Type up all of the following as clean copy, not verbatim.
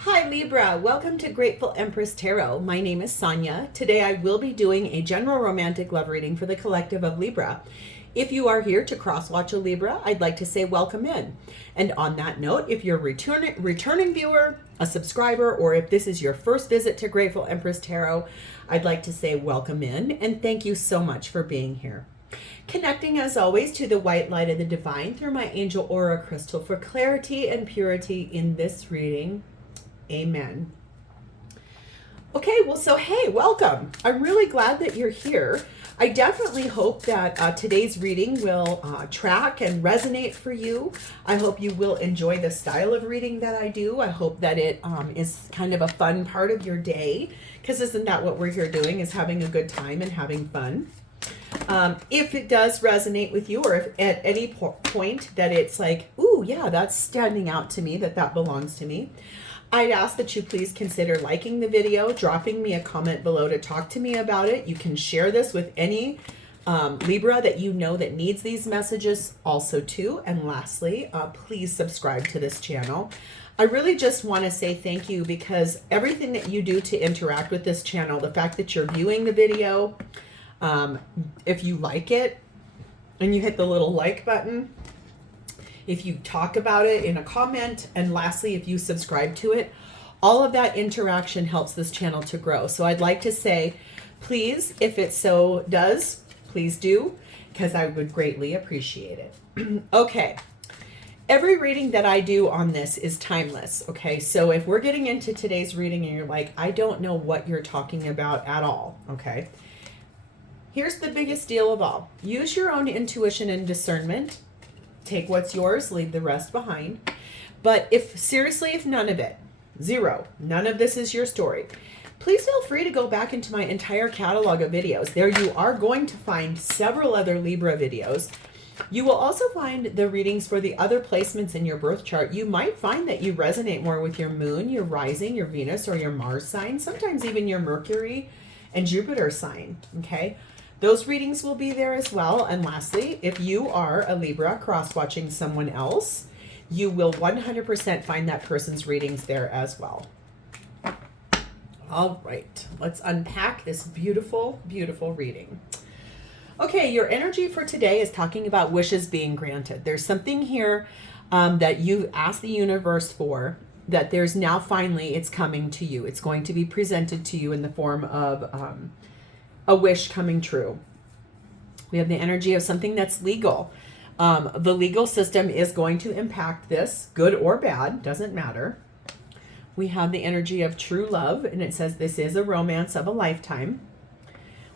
Hi Libra, welcome to Grateful Empress Tarot. My name is Sonia. Today I will be doing a general romantic love reading for the collective of Libra. If you are here to cross-watch a Libra, I'd like to say welcome in. And on that note, if you're a returning viewer, a subscriber, or if this is your first visit to Grateful Empress Tarot, I'd like to say welcome in and thank you so much for being here. Connecting as always to the white light of the divine through my angel aura crystal for clarity and purity in this reading. Amen. Okay, well, so hey, welcome. I'm really glad that you're here. I definitely hope that today's reading will track and resonate for you. I hope you will enjoy the style of reading that I do. I hope that it is kind of a fun part of your day, because isn't that what we're here doing, is having a good time and having fun. If it does resonate with you, or if at any point that it's like, ooh, yeah, that's standing out to me, that belongs to me, I'd ask that you please consider liking the video, dropping me a comment below to talk to me about it. You can share this with any Libra that you know that needs these messages also too. And lastly, please subscribe to this channel. I really just want to say thank you, because everything that you do to interact with this channel, the fact that you're viewing the video, if you like it and you hit the little like button, if you talk about it in a comment, and lastly, if you subscribe to it, all of that interaction helps this channel to grow. So I'd like to say, please, if it so does, please do, because I would greatly appreciate it. Okay. Every reading that I do on this is timeless. Okay. So if we're getting into today's reading and you're like, I don't know what you're talking about at all. Okay. Here's the biggest deal of all. Use your own intuition and discernment. Take what's yours, leave the rest behind. But if none of it, zero, none of this is your story, please feel free to go back into my entire catalog of videos. There you are going to find several other Libra videos. You will also find the readings for the other placements in your birth chart. You might find that you resonate more with your moon, your rising, your Venus, or your Mars sign, sometimes even your Mercury and Jupiter sign, okay? Those readings will be there as well. And lastly, if you are a Libra cross-watching someone else, you will 100% find that person's readings there as well. All right, let's unpack this beautiful, beautiful reading. Okay, your energy for today is talking about wishes being granted. There's something here that you asked the universe for, that there's now finally, it's coming to you. It's going to be presented to you in the form of a wish coming true. We have the energy of something that's legal. The legal system is going to impact this, good or bad, doesn't matter. We have the energy of true love, and it says this is a romance of a lifetime.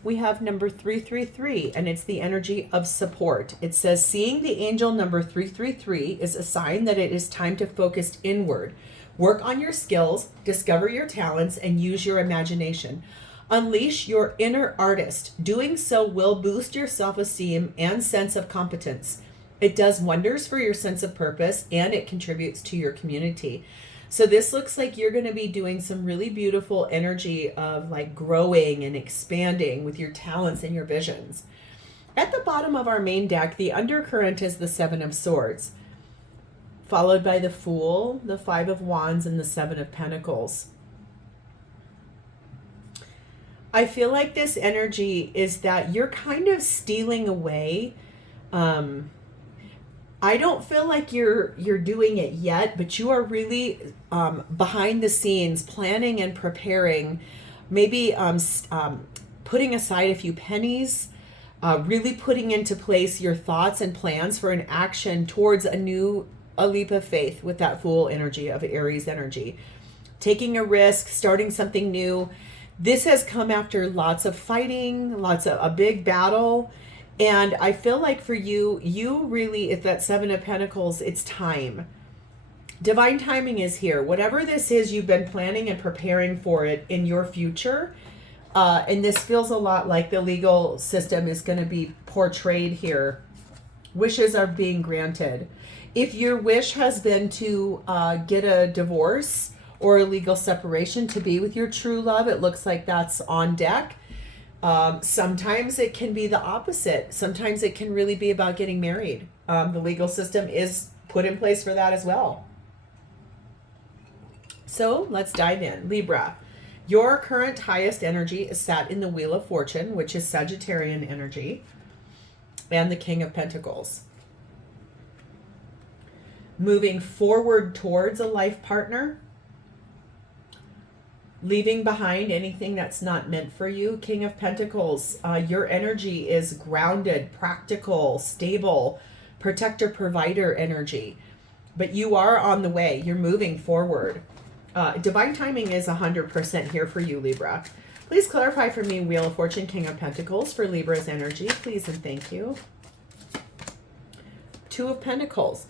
We have number 333, and it's the energy of support. It says seeing the angel number 333 is a sign that it is time to focus inward. Work on your skills, discover your talents, and use your imagination. Unleash your inner artist. Doing so will boost your self-esteem and sense of competence. It does wonders for your sense of purpose, and it contributes to your community. So this looks like you're going to be doing some really beautiful energy of like growing and expanding with your talents and your visions. At the bottom of our main deck, the undercurrent is the Seven of Swords, followed by the Fool, the Five of Wands, and the Seven of Pentacles. I feel like this energy is that you're kind of stealing away. I don't feel like you're doing it yet, but you are really behind the scenes planning and preparing, maybe putting aside a few pennies, really putting into place your thoughts and plans for an action towards a leap of faith with that Fool energy of Aries energy. Taking a risk, starting something new. This has come after lots of fighting, a big battle. And I feel like for you really, if that Seven of Pentacles, it's time. Divine timing is here. Whatever this is, you've been planning and preparing for it in your future. And this feels a lot like the legal system is going to be portrayed here. Wishes are being granted. If your wish has been to get a divorce or a legal separation, to be with your true love, it looks like that's on deck. Sometimes it can be the opposite. Sometimes it can really be about getting married. The legal system is put in place for that as well. So let's dive in. Libra, your current highest energy is sat in the Wheel of Fortune, which is Sagittarian energy, and the King of Pentacles. Moving forward towards a life partner, leaving behind anything that's not meant for you. King of Pentacles, your energy is grounded, practical, stable, protector, provider energy. But you are on the way. You're moving forward. Divine timing is 100% here for you, Libra. Please clarify for me, Wheel of Fortune, King of Pentacles for Libra's energy, please and thank you. Two of Pentacles.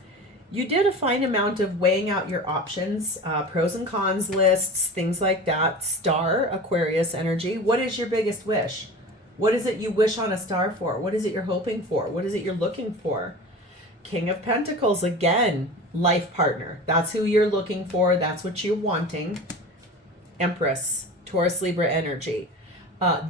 You did a fine amount of weighing out your options, pros and cons lists, things like that. Star, Aquarius energy. What is your biggest wish? What is it you wish on a star for? What is it you're hoping for? What is it you're looking for? King of Pentacles, again, life partner. That's who you're looking for. That's what you're wanting. Empress, Taurus Libra energy.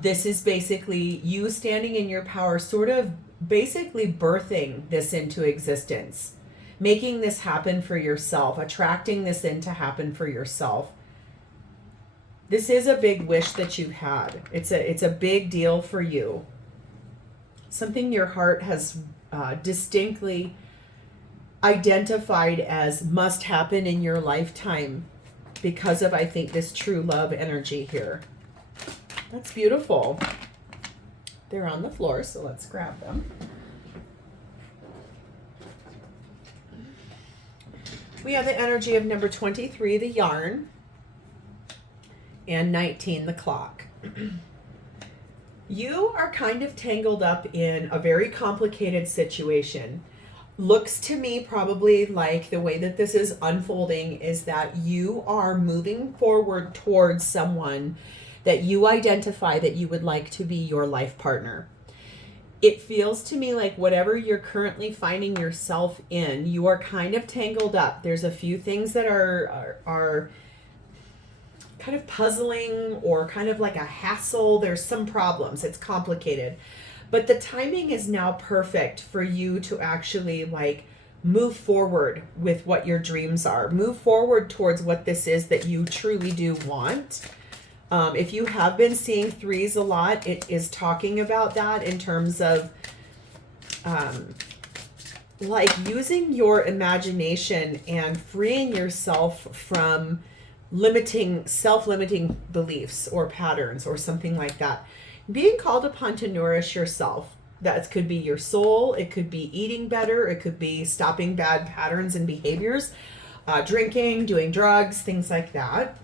This is basically you standing in your power, sort of basically birthing this into existence. Making this happen for yourself, attracting this in to happen for yourself. This is a big wish that you've had. It's a big deal for you. Something your heart has distinctly identified as must happen in your lifetime because of, I think, this true love energy here. That's beautiful. They're on the floor, so let's grab them. We have the energy of number 23, the yarn, and 19, the clock. You are kind of tangled up in a very complicated situation. Looks to me probably like the way that this is unfolding is that you are moving forward towards someone that you identify that you would like to be your life partner. It feels to me like whatever you're currently finding yourself in, you are kind of tangled up. There's a few things that are kind of puzzling or kind of like a hassle. There's some problems. It's complicated. But the timing is now perfect for you to actually like move forward with what your dreams are. Move forward towards what this is that you truly do want. If you have been seeing threes a lot, it is talking about that in terms of like using your imagination and freeing yourself from self-limiting beliefs or patterns or something like that. Being called upon to nourish yourself. That could be your soul. It could be eating better. It could be stopping bad patterns and behaviors, drinking, doing drugs, things like that.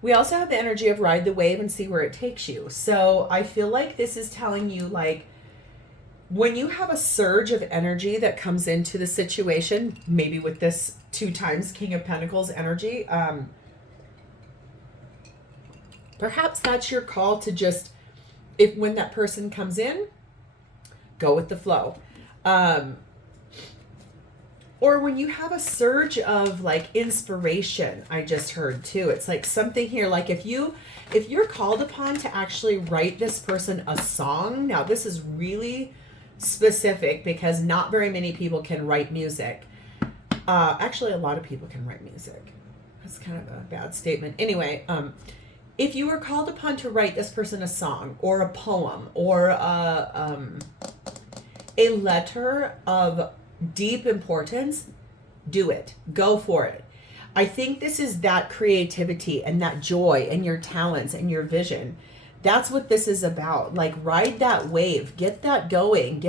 We also have the energy of ride the wave and see where it takes you. So I feel like this is telling you, like, when you have a surge of energy that comes into the situation, maybe with this 2 times King of Pentacles energy, perhaps that's your call to just, when that person comes in, go with the flow. Or when you have a surge of like inspiration, I just heard too. It's like something here, like if you're called upon to actually write this person a song. Now this is really specific because not very many people can write music. Actually, a lot of people can write music. That's kind of a bad statement. Anyway, if you were called upon to write this person a song or a poem or a letter of deep importance, do it. Go for it. I think this is that creativity and that joy and your talents and your vision. That's what this is about. Like, ride that wave, get that going,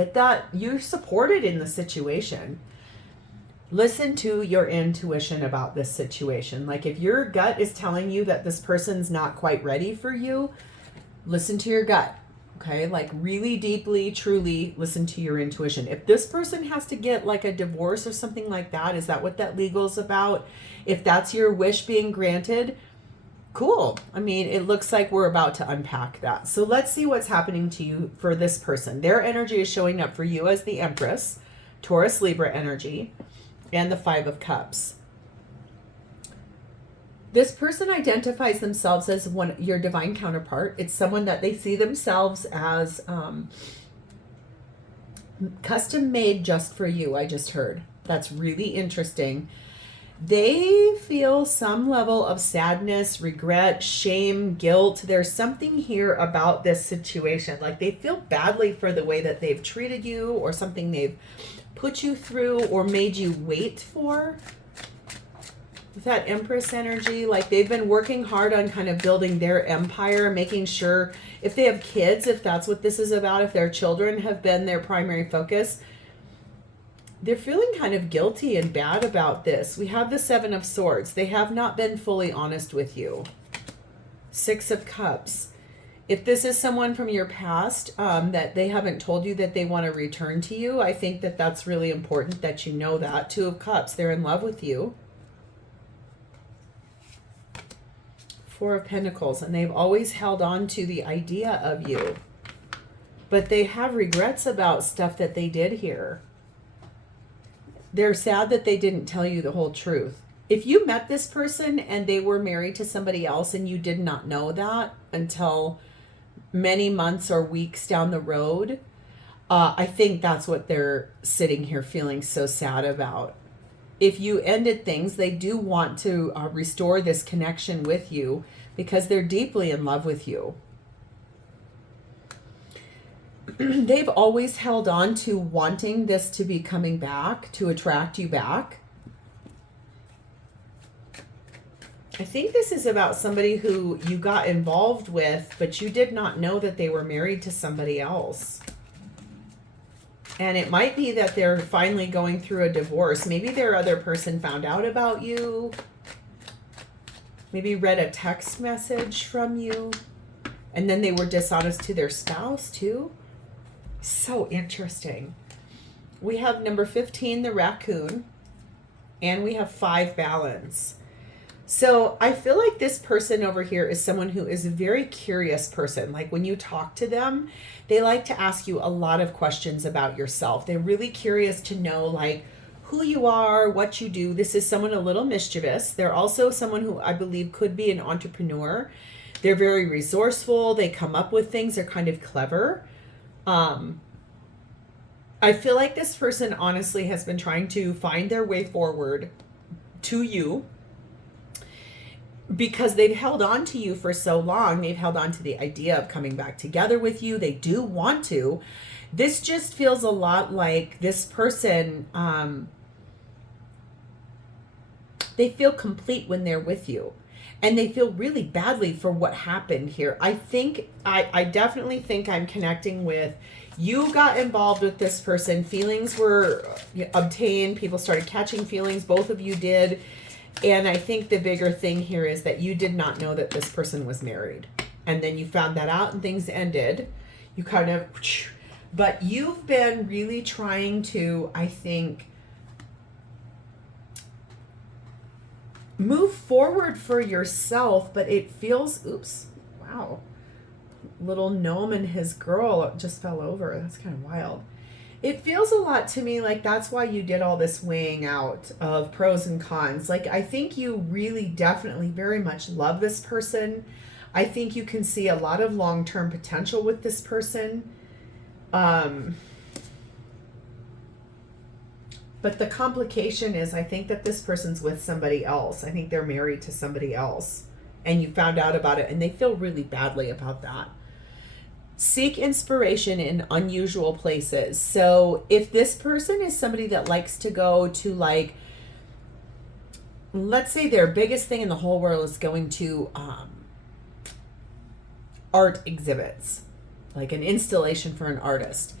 you're supported in the situation. Listen to your intuition about this situation. Like, if your gut is telling you that this person's not quite ready for you, listen to your gut. Okay, like really deeply, truly listen to your intuition. If this person has to get like a divorce or something like that, is that what that legal is about? If that's your wish being granted, cool. I mean, it looks like we're about to unpack that. So let's see what's happening to you for this person. Their energy is showing up for you as the Empress, Taurus Libra energy, and the 5 of Cups. This person identifies themselves as your divine counterpart. It's someone that they see themselves as custom made just for you, I just heard. That's really interesting. They feel some level of sadness, regret, shame, guilt. There's something here about this situation. Like they feel badly for the way that they've treated you or something they've put you through or made you wait for. With that Empress energy, like they've been working hard on kind of building their empire, making sure if they have kids, if that's what this is about, if their children have been their primary focus, they're feeling kind of guilty and bad about this. We have the Seven of Swords. They have not been fully honest with you. Six of Cups. If this is someone from your past that they haven't told you that they want to return to you, I think that that's really important that you know that. Two of Cups. They're in love with you. Four of Pentacles. And they've always held on to the idea of you. But they have regrets about stuff that they did here. They're sad that they didn't tell you the whole truth. If you met this person and they were married to somebody else and you did not know that until many months or weeks down the road, I think that's what they're sitting here feeling so sad about. If you ended things, they do want to restore this connection with you because they're deeply in love with you. They've always held on to wanting this to be coming back, to attract you back. I think this is about somebody who you got involved with, but you did not know that they were married to somebody else. And it might be that they're finally going through a divorce. Maybe their other person found out about you. Maybe read a text message from you. And then they were dishonest to their spouse too. So interesting. We have number 15, the raccoon, and we have 5, balance. So I feel like this person over here is someone who is a very curious person. Like when you talk to them, they like to ask you a lot of questions about yourself. They're really curious to know like who you are, what you do. This is someone a little mischievous. They're also someone who I believe could be an entrepreneur. They're very resourceful. They come up with things. They're kind of clever. I feel like this person honestly has been trying to find their way forward to you because they've held on to you for so long. They've held on to the idea of coming back together with you. They do want to. This just feels a lot like this person, they feel complete when they're with you. And they feel really badly for what happened here. I definitely think I'm connecting with, you got involved with this person. Feelings were obtained. People started catching feelings. Both of you did. And I think the bigger thing here is that you did not know that this person was married. And then you found that out and things ended. You kind of, but you've been really trying to, I think, move forward for yourself, but it feels, oops, wow. Little gnome and his girl just fell over. That's kind of wild. It feels a lot to me like that's why you did all this weighing out of pros and cons. Like, I think you really definitely very much love this person. I think you can see a lot of long-term potential with this person. But the complication is I think that this person's with somebody else. I think they're married to somebody else. And you found out about it and they feel really badly about that. Seek inspiration in unusual places. So if this person is somebody that likes to go to, like, let's say their biggest thing in the whole world is going to art exhibits, like an installation for an artist.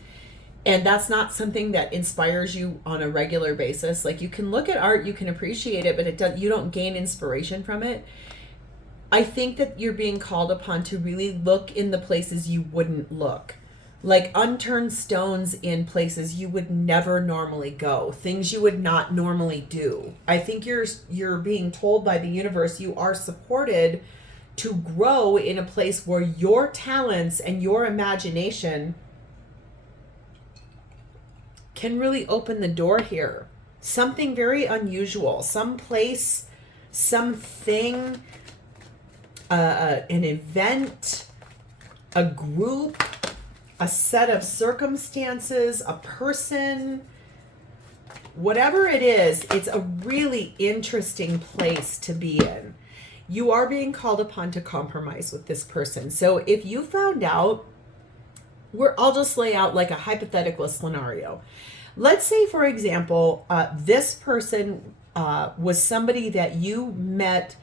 And that's not something that inspires you on a regular basis. Like, you can look at art, you can appreciate it, but you don't gain inspiration from it. I think that you're being called upon to really look in the places you wouldn't look. Like unturned stones in places you would never normally go. Things you would not normally do. I think you're being told by the universe you are supported to grow in a place where your talents and your imagination can really open the door here. Something very unusual. Some place, something, an event, a group, a set of circumstances, a person. whatever it is, it's a really interesting place to be in. You are being called upon to compromise with this person. So if you found out, I'll just lay out like a hypothetical scenario. Let's say, for example, this person was somebody that you met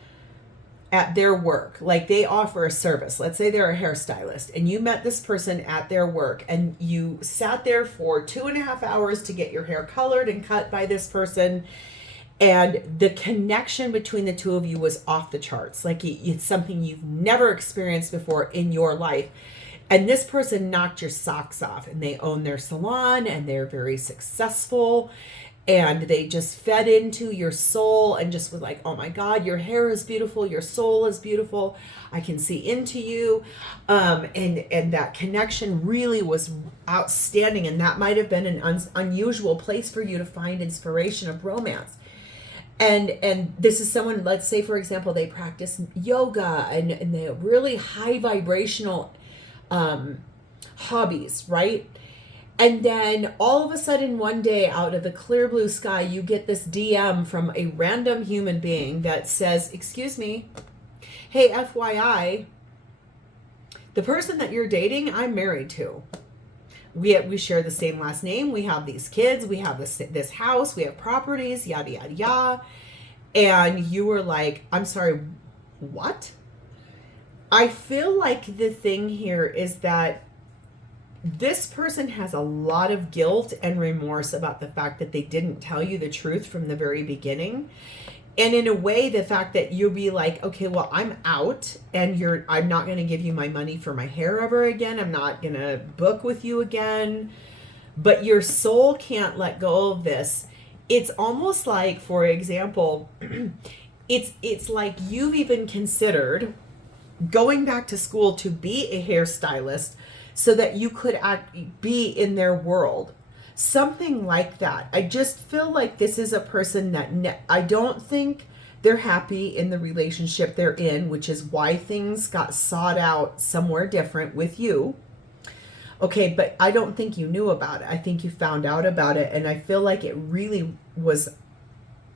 at their work. Like they offer a service. Let's say they're a hairstylist and you met this person at their work and you sat there for 2.5 hours to get your hair colored and cut by this person. And the connection between the two of you was off the charts. Like it's something you've never experienced before in your life. And this person knocked your socks off, and they own their salon and they're very successful. And they just fed into your soul and just was like, oh my God, your hair is beautiful. Your soul is beautiful. I can see into you. And that connection really was outstanding. And that might have been an unusual place for you to find inspiration of romance. And this is someone, let's say, for example, they practice yoga and they're really high vibrational hobbies, right? And then all of a sudden one day out of the clear blue sky, you get this DM from a random human being that says, excuse me, hey, FYI, the person that you're dating, I'm married to. We share the same last name. We have these kids. We have this house. We have properties, yada, yada, yada. And you were like, I'm sorry, what? I feel like the thing here is that this person has a lot of guilt and remorse about the fact that they didn't tell you the truth from the very beginning. And in a way, the fact that you'll be like, okay, well, I'm out and I'm not going to give you my money for my hair ever again. I'm not going to book with you again. But your soul can't let go of this. It's almost like, for example, it's like you've even considered going back to school to be a hairstylist so that you could be in their world. Something like that. I just feel like this is a person that I don't think they're happy in the relationship they're in, which is why things got sought out somewhere different with you. Okay, but I don't think you knew about it. I think you found out about it, and I feel like it really was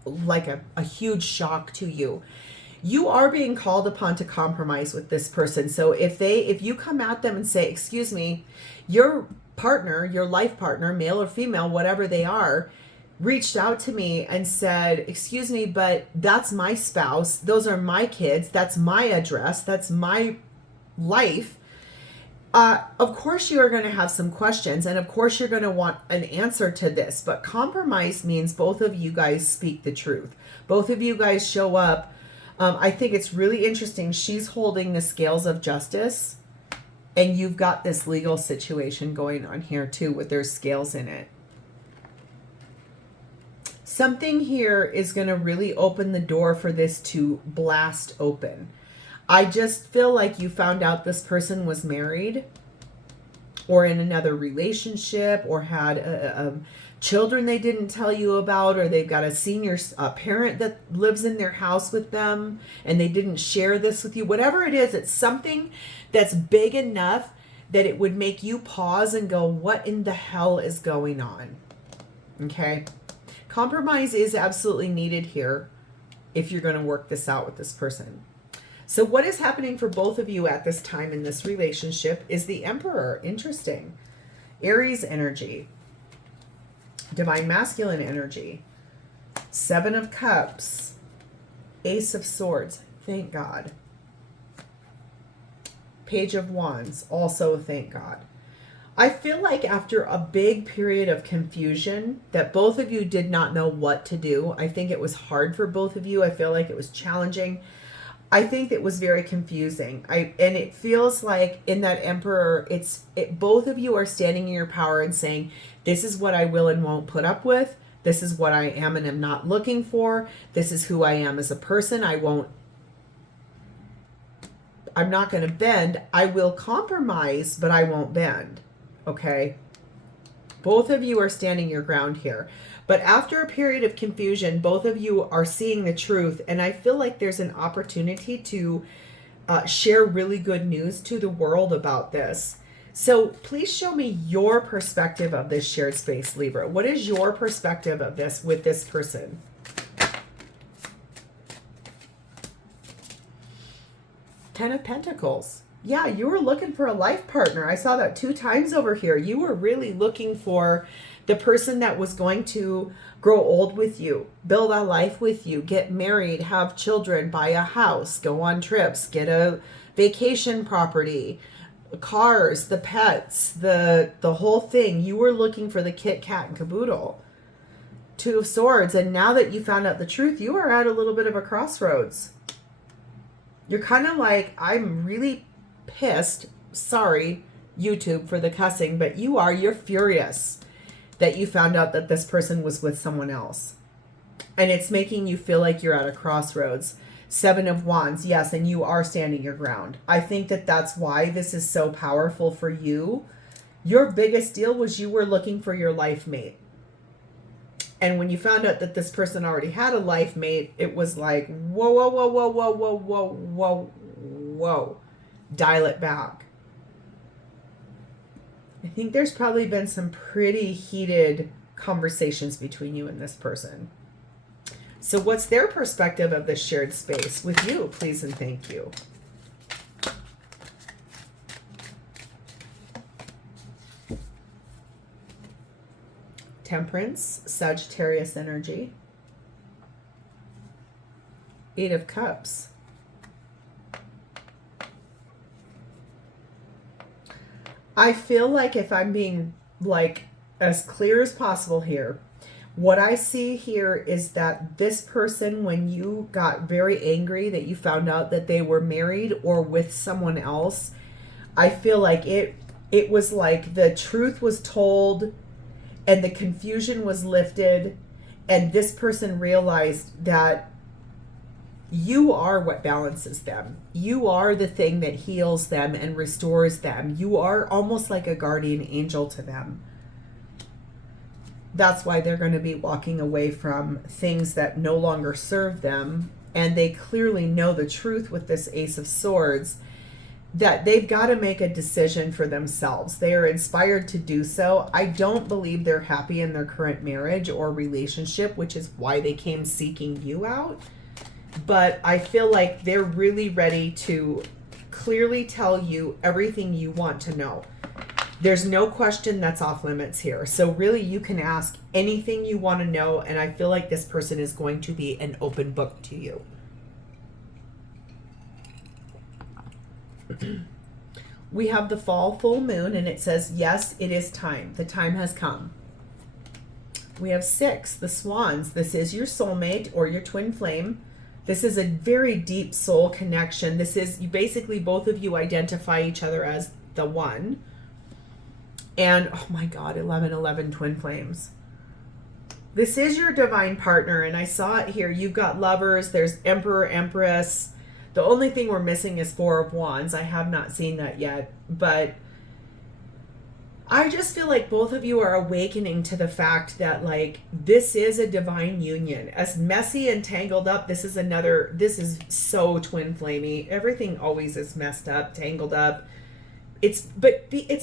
like a huge shock to you. You are being called upon to compromise with this person. So if you come at them and say, excuse me, your partner, your life partner, male or female, whatever they are, reached out to me and said, excuse me, but that's my spouse. Those are my kids. That's my address. That's my life. Of course you are going to have some questions, and of course you're going to want an answer to this, but compromise means both of you guys speak the truth. Both of you guys show up. I think it's really interesting. She's holding the scales of justice, and you've got this legal situation going on here too with their scales in it. Something here is going to really open the door for this to blast open. I just feel like you found out this person was married or in another relationship or had children they didn't tell you about, or they've got a senior parent that lives in their house with them and they didn't share this with you. Whatever it is, it's something that's big enough that it would make you pause and go, what in the hell is going on? Okay. Compromise is absolutely needed here if you're going to work this out with this person. So what is happening for both of you at this time in this relationship is the Emperor. Interesting. Aries energy. Divine masculine energy. 7 of Cups. Ace of Swords. Thank God. Page of Wands. Also thank God. I feel like after a big period of confusion that both of you did not know what to do. I think it was hard for both of you. I feel like it was challenging. I think it was very confusing. And it feels like in that Emperor, both of you are standing in your power and saying, this is what I will and won't put up with. This is what I am and am not looking for. This is who I am as a person. I'm not going to bend. I will compromise, but I won't bend. Okay? Both of you are standing your ground here. But after a period of confusion, both of you are seeing the truth. And I feel like there's an opportunity to share really good news to the world about this. So please show me your perspective of this shared space, Libra. What is your perspective of this with this person? Ten of Pentacles. Yeah, you were looking for a life partner. I saw that 2 times over here. You were really looking for the person that was going to grow old with you, build a life with you, get married, have children, buy a house, go on trips, get a vacation property, cars, the pets, the whole thing. You were looking for the kit, kat, and caboodle. 2 of Swords. And now that you found out the truth, you are at a little bit of a crossroads. You're kind of like, I'm really pissed. Sorry, YouTube, for the cussing, but you're furious that you found out that this person was with someone else. And it's making you feel like you're at a crossroads. 7 of Wands, yes, and you are standing your ground. I think that that's why this is so powerful for you. Your biggest deal was you were looking for your life mate. And when you found out that this person already had a life mate, it was like, whoa, whoa, whoa, whoa, whoa, whoa, whoa, whoa, whoa. Dial it back. I think there's probably been some pretty heated conversations between you and this person. So what's their perspective of this shared space with you, please and thank you? Temperance, Sagittarius energy. 8 of Cups. I feel like if I'm being like as clear as possible here, what I see here is that this person, when you got very angry that you found out that they were married or with someone else, I feel like it was like the truth was told and the confusion was lifted, and this person realized that you are what balances them. You are the thing that heals them and restores them. You are almost like a guardian angel to them. That's why they're going to be walking away from things that no longer serve them. And they clearly know the truth with this Ace of Swords, that they've got to make a decision for themselves. They are inspired to do so. I don't believe they're happy in their current marriage or relationship, which is why they came seeking you out. But I feel like they're really ready to clearly tell you everything you want to know. There's no question that's off limits here. So really you can ask anything you want to know, and I feel like this person is going to be an open book to you. We have the fall full moon, and it says, yes, it is time. The time has come. We have 6, the Swans. This is your soulmate or your twin flame. This is a very deep soul connection. This is, you basically, both of you identify each other as the one. And, oh my God, 1111 twin flames. This is your divine partner, and I saw it here. You've got lovers. There's Emperor, Empress. The only thing we're missing is 4 of Wands. I have not seen that yet, but I just feel like both of you are awakening to the fact that, like, this is a divine union. As messy and tangled up, this is so twin flamey. Everything always is messed up, tangled up. It's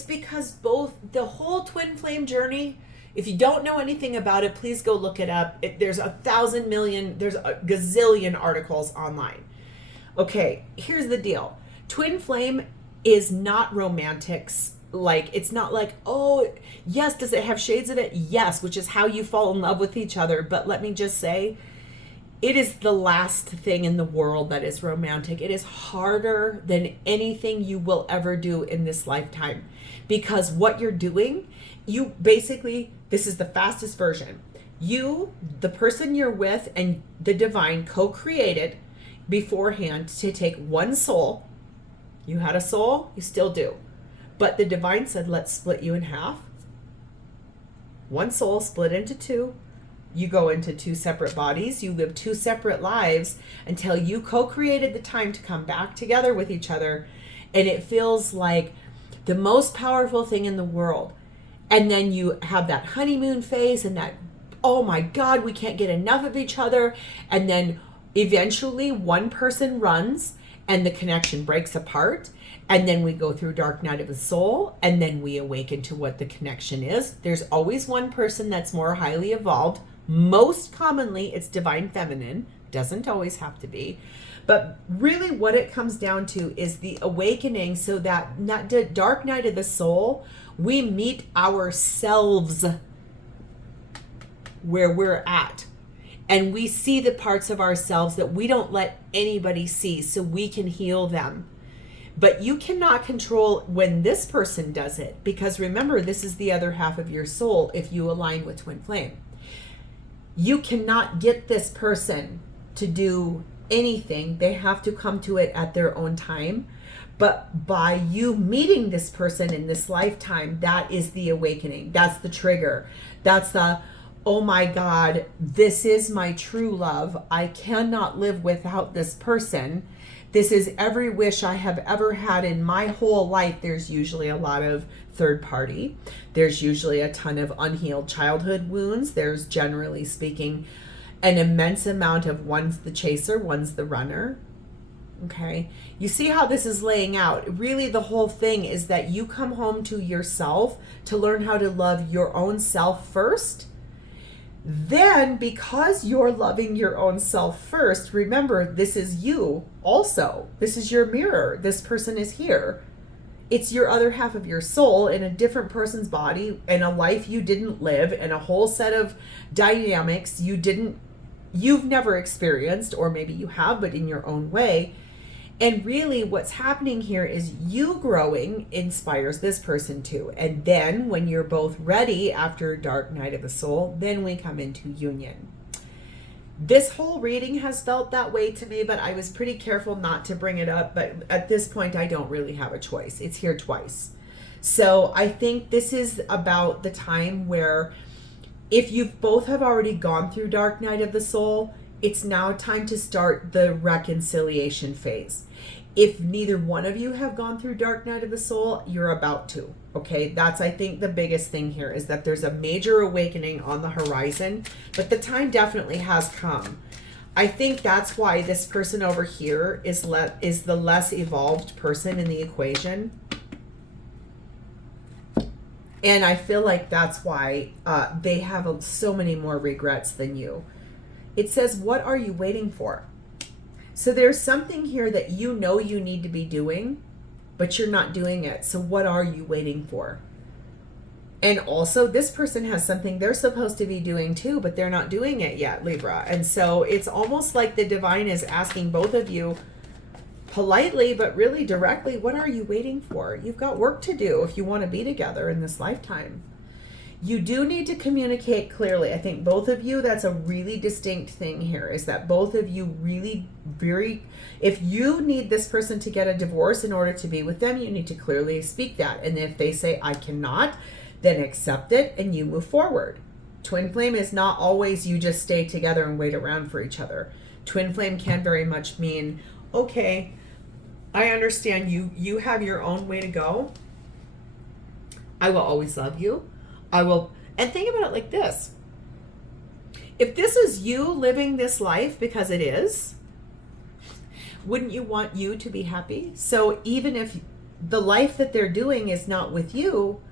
because both, the whole twin flame journey, if you don't know anything about it, please go look it up. There's a gazillion articles online. Okay, here's the deal. Twin flame is not romantics. Like, it's not like, oh, yes, does it have shades of it? Yes, which is how you fall in love with each other. But let me just say, it is the last thing in the world that is romantic. It is harder than anything you will ever do in this lifetime. Because what you're doing, you basically, this is the fastest version. You, the person you're with, and the divine co-created beforehand to take one soul. You had a soul, you still do. But the divine said, let's split you in half. One soul split into 2. You go into 2 separate bodies. You live 2 separate lives until you co-created the time to come back together with each other. And it feels like the most powerful thing in the world. And then you have that honeymoon phase and that, oh my God, we can't get enough of each other. And then eventually one person runs and the connection breaks apart. And then we go through dark night of the soul, and then we awaken to what the connection is. There's always one person that's more highly evolved. Most commonly, it's divine feminine. Doesn't always have to be. But really what it comes down to is the awakening, so that not the dark night of the soul, we meet ourselves where we're at. And we see the parts of ourselves that we don't let anybody see, so we can heal them. But you cannot control when this person does it, because remember, this is the other half of your soul if you align with Twin Flame. You cannot get this person to do anything. They have to come to it at their own time. But by you meeting this person in this lifetime, that is the awakening. That's the trigger. That's the, oh my God, this is my true love. I cannot live without this person. This is every wish I have ever had in my whole life. There's usually a lot of third party. There's usually a ton of unhealed childhood wounds. There's, generally speaking, an immense amount of one's the chaser, one's the runner. Okay. You see how this is laying out. Really, the whole thing is that you come home to yourself to learn how to love your own self first. Then, because you're loving your own self first, remember, this is you also. This is your mirror. This person is here. It's your other half of your soul in a different person's body, in a life you didn't live, in a whole set of dynamics you've never experienced, or maybe you have, but in your own way. And really what's happening here is you growing inspires this person too. And then when you're both ready after dark night of the soul, then we come into union. This whole reading has felt that way to me, but I was pretty careful not to bring it up. But at this point, I don't really have a choice. It's here twice. So I think this is about the time where, if you both have already gone through dark night of the soul, it's now time to start the reconciliation phase. If neither one of you have gone through dark night of the soul, you're about to. Okay, that's, I think, the biggest thing here is that there's a major awakening on the horizon, but the time definitely has come. I think that's why this person over here is the less evolved person in the equation. And I feel like that's why they have so many more regrets than you. It says, what are you waiting for? So there's something here that you know you need to be doing, but you're not doing it. So what are you waiting for? And also, this person has something they're supposed to be doing too, but they're not doing it yet, Libra. And so it's almost like the divine is asking both of you politely, but really directly, what are you waiting for? You've got work to do if you want to be together in this lifetime. You do need to communicate clearly. I think both of you, that's a really distinct thing here, is that both of you really if you need this person to get a divorce in order to be with them, you need to clearly speak that. And if they say, I cannot, then accept it and you move forward. Twin flame is not always you just stay together and wait around for each other. Twin flame can very much mean, okay, I understand you have your own way to go. I will always love you. I will, and think about it like this. If this is you living this life, because it is, wouldn't you want you to be happy? So even if the life that they're doing is not with you,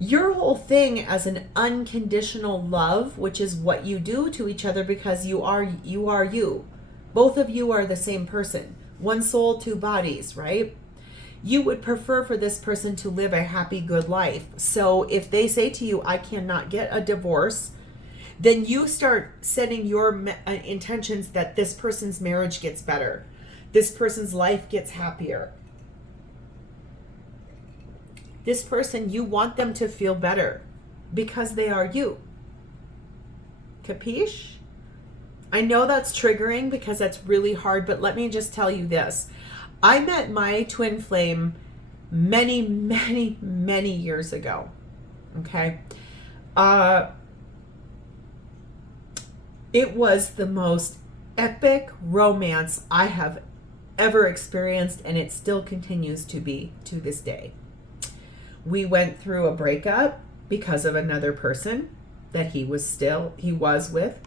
your whole thing as an unconditional love, which is what you do to each other because you are you. Both of you are the same person. One soul, two bodies, right? You would prefer for this person to live a happy, good life. So if they say to you, I cannot get a divorce, then you start setting your intentions that this person's marriage gets better. This person's life gets happier. This person, you want them to feel better because they are you. Capiche? I know that's triggering because that's really hard, but let me just tell you this. I met my twin flame many, many, many years ago. Okay. It was the most epic romance I have ever experienced, and it still continues to be to this day. We went through a breakup because of another person that he was with,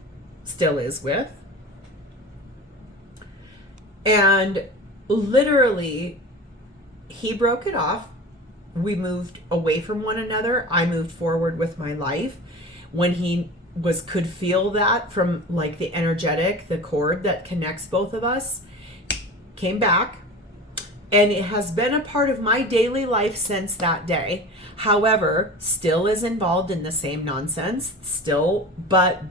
still is with. And literally, he broke it off. We moved away from one another. I moved forward with my life. When he could feel that from like the energetic, the cord that connects both of us, came back. And it has been a part of my daily life since that day. However, still is involved in the same nonsense, still, but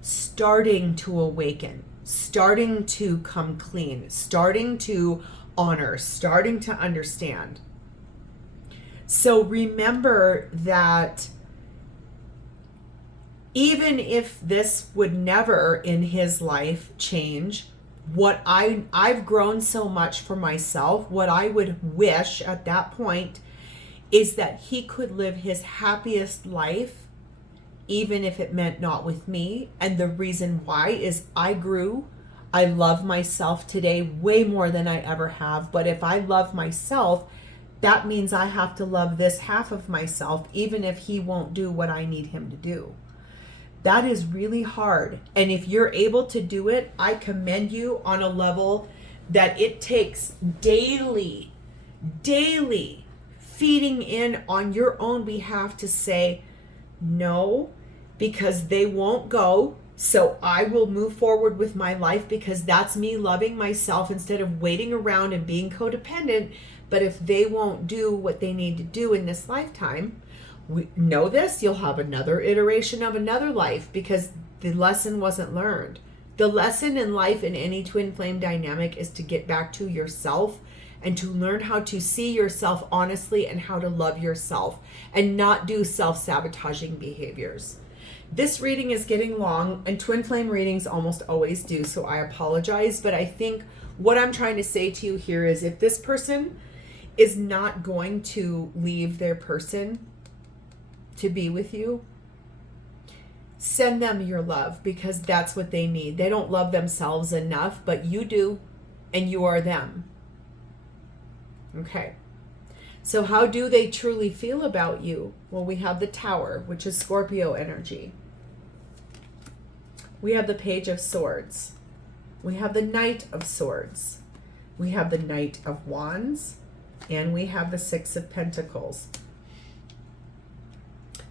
starting to awaken, starting to come clean, starting to honor, starting to understand. So remember that even if this would never in his life change, what I've grown so much for myself, what I would wish at that point is that he could live his happiest life, even if it meant not with me. And the reason why is I grew. I love myself today way more than I ever have. But if I love myself, that means I have to love this half of myself, even if he won't do what I need him to do. That is really hard. And if you're able to do it, I commend you on a level that it takes daily feeding in on your own behalf to say no, because they won't go. So I will move forward with my life because that's me loving myself instead of waiting around and being codependent. But if they won't do what they need to do in this lifetime, we know this, you'll have another iteration of another life because the lesson wasn't learned. The lesson in life in any twin flame dynamic is to get back to yourself and to learn how to see yourself honestly and how to love yourself and not do self-sabotaging behaviors. This reading is getting long, and twin flame readings almost always do, so I apologize. But I think what I'm trying to say to you here is if this person is not going to leave their person to be with you, send them your love because that's what they need. They don't love themselves enough, but you do, and you are them. Okay. So how do they truly feel about you? Well, we have the Tower, which is Scorpio energy. We have the Page of Swords. We have the Knight of Swords. We have the Knight of Wands. And we have the Six of Pentacles.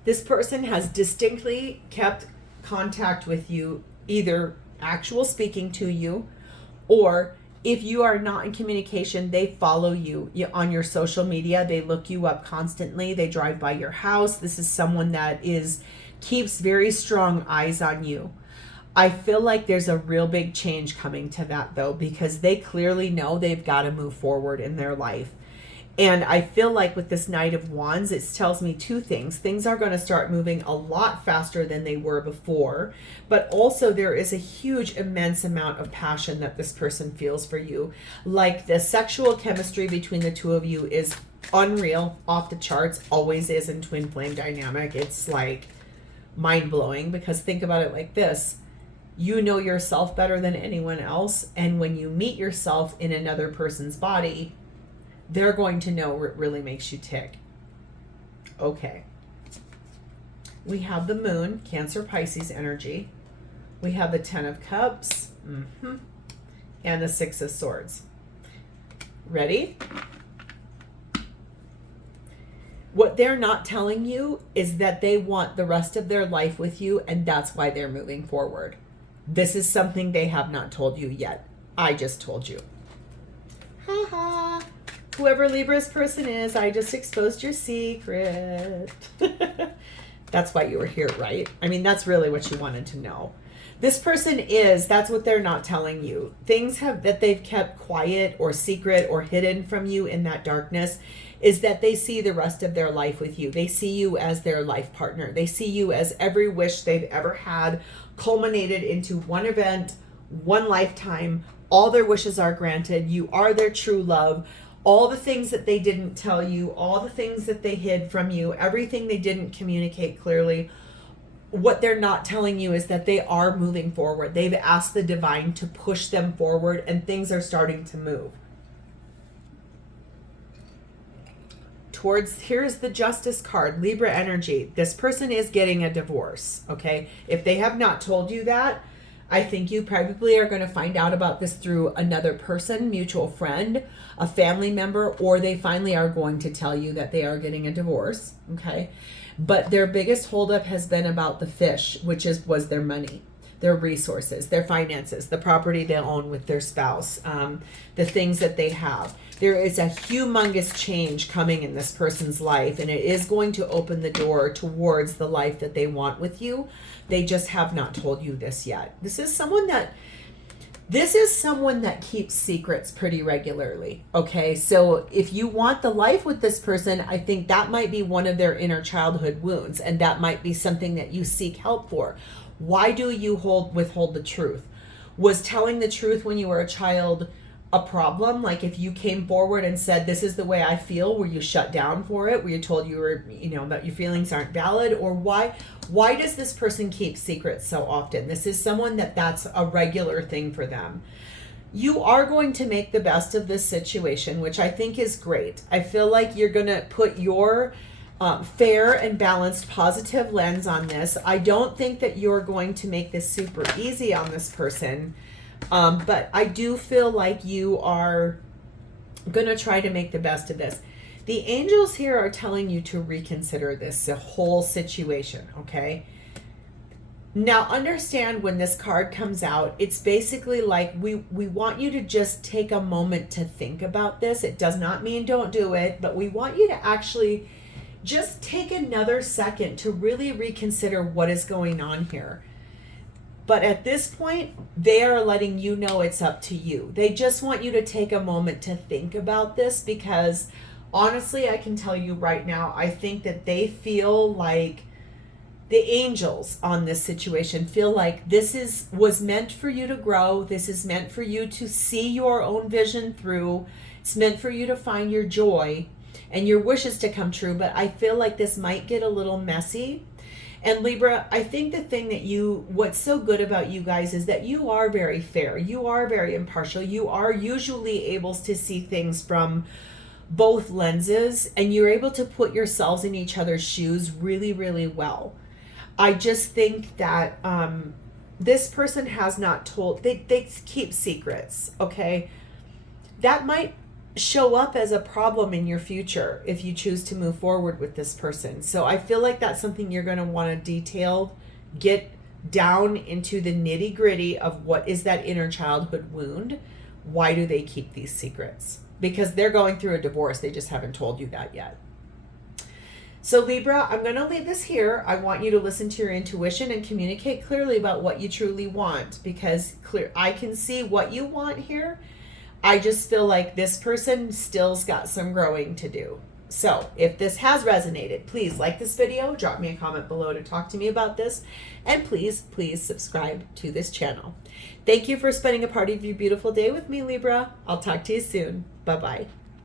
This person has distinctly kept contact with you, either actual speaking to you, or if you are not in communication, they follow you on your social media. They look you up constantly. They drive by your house. This is someone that keeps very strong eyes on you. I feel like there's a real big change coming to that though, because they clearly know they've got to move forward in their life. And I feel like with this Knight of Wands, it tells me two things. Things are going to start moving a lot faster than they were before. But also there is a huge, immense amount of passion that this person feels for you. Like the sexual chemistry between the two of you is unreal, off the charts, always is in twin flame dynamic. It's like mind-blowing because think about it like this. You know yourself better than anyone else. And when you meet yourself in another person's body, they're going to know what really makes you tick. Okay. We have the Moon, Cancer, Pisces energy. We have the Ten of Cups. And the Six of Swords. Ready? What they're not telling you is that they want the rest of their life with you, and that's why they're moving forward. This is something they have not told you yet. I just told you. Ha ha. Whoever Libra's person is, I just exposed your secret. That's why you were here, right? I mean, that's really what you wanted to know. This person that's what they're not telling you. Things that they've kept quiet or secret or hidden from you in that darkness is that they see the rest of their life with you. They see you as their life partner. They see you as every wish they've ever had culminated into one event, one lifetime. All their wishes are granted. You are their true love. All the things that they didn't tell you, all the things that they hid from you, everything they didn't communicate clearly, what they're not telling you is that they are moving forward. They've asked the divine to push them forward and things are starting to move. Here's the Justice card, Libra energy. This person is getting a divorce, okay? If they have not told you that, I think you probably are going to find out about this through another person, mutual friend, a family member, or they finally are going to tell you that they are getting a divorce, okay? But their biggest holdup has been about the fish, which was their money, their resources, their finances, the property they own with their spouse, the things that they have. There is a humongous change coming in this person's life, and it is going to open the door towards the life that they want with you. They just have not told you this yet. This is someone that keeps secrets pretty regularly, okay? So if you want the life with this person, I think that might be one of their inner childhood wounds, and that might be something that you seek help for. Why do you withhold the truth? Was telling the truth when you were a child a problem? Like if you came forward and said, this is the way I feel, were you shut down for it? Were you told that your feelings aren't valid? Or why does this person keep secrets so often? This is someone that's a regular thing for them. You are going to make the best of this situation, which I think is great. I feel like you're going to put your fair and balanced positive lens on this. I don't think that you're going to make this super easy on this person. But I do feel like you are going to try to make the best of this. The angels here are telling you to reconsider this whole situation, okay? Now, understand when this card comes out, it's basically like we want you to just take a moment to think about this. It does not mean don't do it, but we want you to actually just take another second to really reconsider what is going on here. But at this point, they are letting you know it's up to you. They just want you to take a moment to think about this because honestly, I can tell you right now, I think that they feel like the angels on this situation feel like this was meant for you to grow. This is meant for you to see your own vision through. It's meant for you to find your joy and your wishes to come true. But I feel like this might get a little messy. And Libra, I think the thing what's so good about you guys is that you are very fair. You are very impartial. You are usually able to see things from both lenses, and you're able to put yourselves in each other's shoes really, really well. I just think that this person has not told, they keep secrets, okay? That might show up as a problem in your future if you choose to move forward with this person. So I feel like that's something you're going to want to get down into the nitty gritty of what is that inner childhood wound. Why do they keep these secrets? Because they're going through a divorce. They just haven't told you that yet. So Libra, I'm going to leave this here. I want you to listen to your intuition and communicate clearly about what you truly want, because I can see what you want here. I just feel like this person still's got some growing to do. So if this has resonated, please like this video, drop me a comment below to talk to me about this, and please subscribe to this channel. Thank you for spending a part of your beautiful day with me, Libra. I'll talk to you soon. Bye-bye.